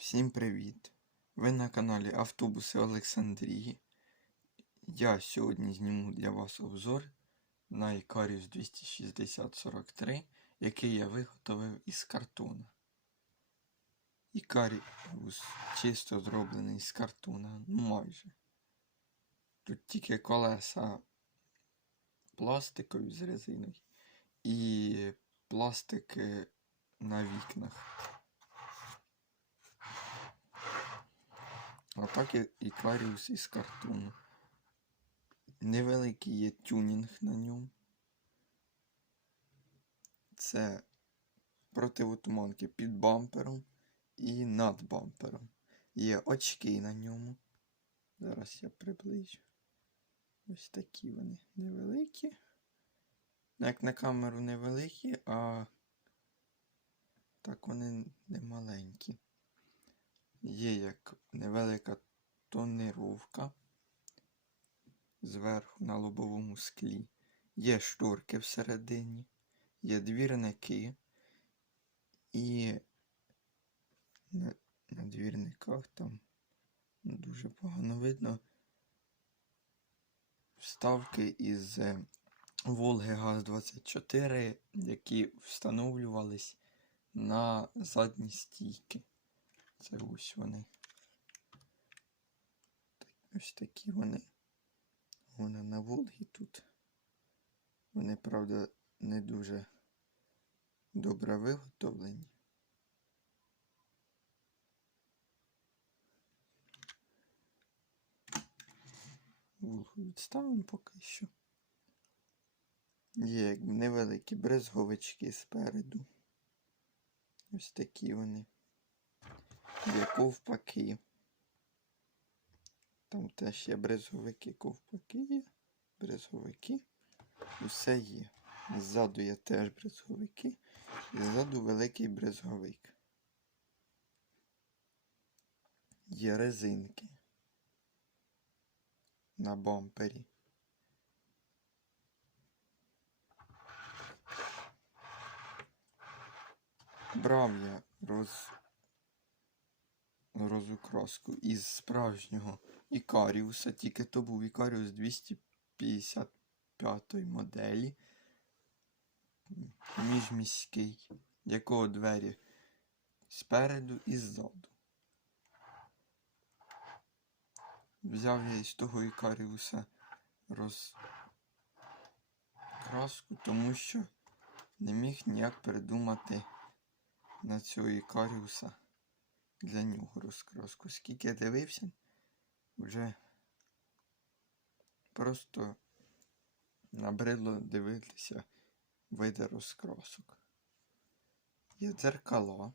Всім привіт! Ви на каналі Автобуси Олександрії. Я сьогодні зніму для вас обзор на Icarius 26043, який я виготовив із картона. Icarius чисто зроблений з картона, ну майже. Тут тільки колеса пластикові з резиною і пластики на вікнах. А так і Ікаріус із картону. Невеликий є тюнінг на ньому. Це противотуманки під бампером і над бампером. Є очки на ньому. Зараз я приближу. Ось такі вони невеликі. Ну, Як на камеру невеликі, а так вони не маленькі. Є як невелика тонировка зверху на лобовому склі. Є шторки всередині, є двірники і на, на двірниках там дуже погано видно вставки із е, Волги ГАЗ-24, які встановлювались на задні стійки. Це ось вони. Ось такі вони. Вони на Волгі тут. Вони, правда, не дуже добре виготовлені. Волгу відставимо поки що. Є невеликі брезговички спереду. Ось такі вони. Є ковпаки. Там теж є брезговики, ковпаки є, брезговики. Усе є. Ззаду є теж брезговики. І ззаду великий брезговик. Є резинки на бампері. Брав я роз розукраску із справжнього Ікаріуса, тільки то був Ікаріус 255 моделі. Міжміський, якого двері спереду і ззаду. Взяв я із того Ікаріуса розкраску, тому що не міг ніяк придумати на цього Ікаріуса для нього розкраску. Скільки я дивився, вже просто набридло дивитися види розкрасок. Є дзеркало.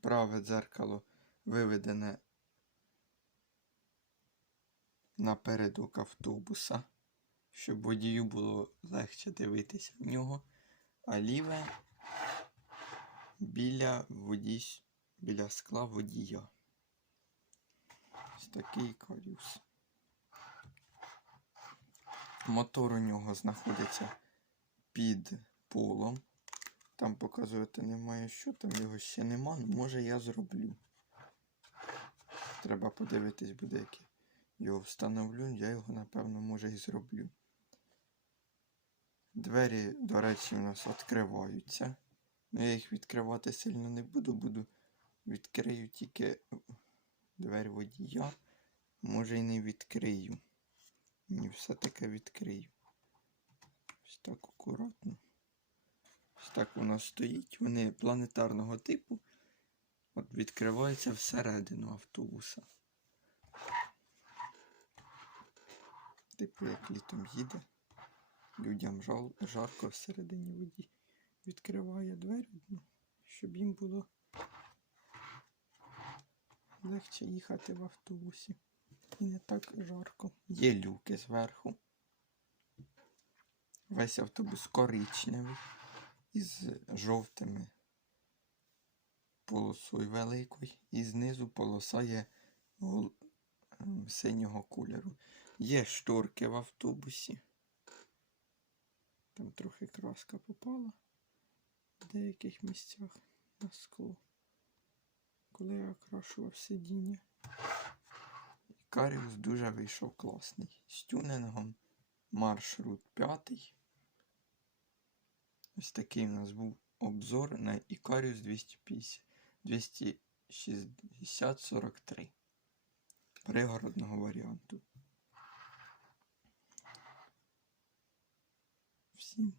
Праве дзеркало виведене напередок автобуса, щоб водію було легше дивитися в нього, а ліве біля водій, біля скла водія. Ось такий каріус. Мотор у нього знаходиться під полом. Там показувати немає що, там його ще нема, ну, може я зроблю. Треба подивитись буде, як його встановлю, я його, напевно, може і зроблю. Двері, до речі, у нас відкриваються. Ну, я їх відкривати сильно не буду, буду відкрию тільки двері водія. Може і не відкрию. Ні, все-таки відкрию. Ось так акуратно. Ось так воно стоїть. Вони планетарного типу. От відкриваються всередину автобуса. Типу, як літом їде. Людям жарко всередині воді. Відкриває двері, ну, щоб їм було легше їхати в автобусі. І не так жарко. Є люки зверху. Весь автобус коричневий із жовтими полосою великою. І знизу полоса є ем, синього кольору. Є шторки в автобусі. Там трохи краска попала в деяких місцях на скло. Коли я окрашував сидіння. Ікаріус дуже вийшов класний. З тюнингом маршрут 5. Ось такий у нас був обзор на Ікаріус 250 260-43 пригородного варіанту. Всім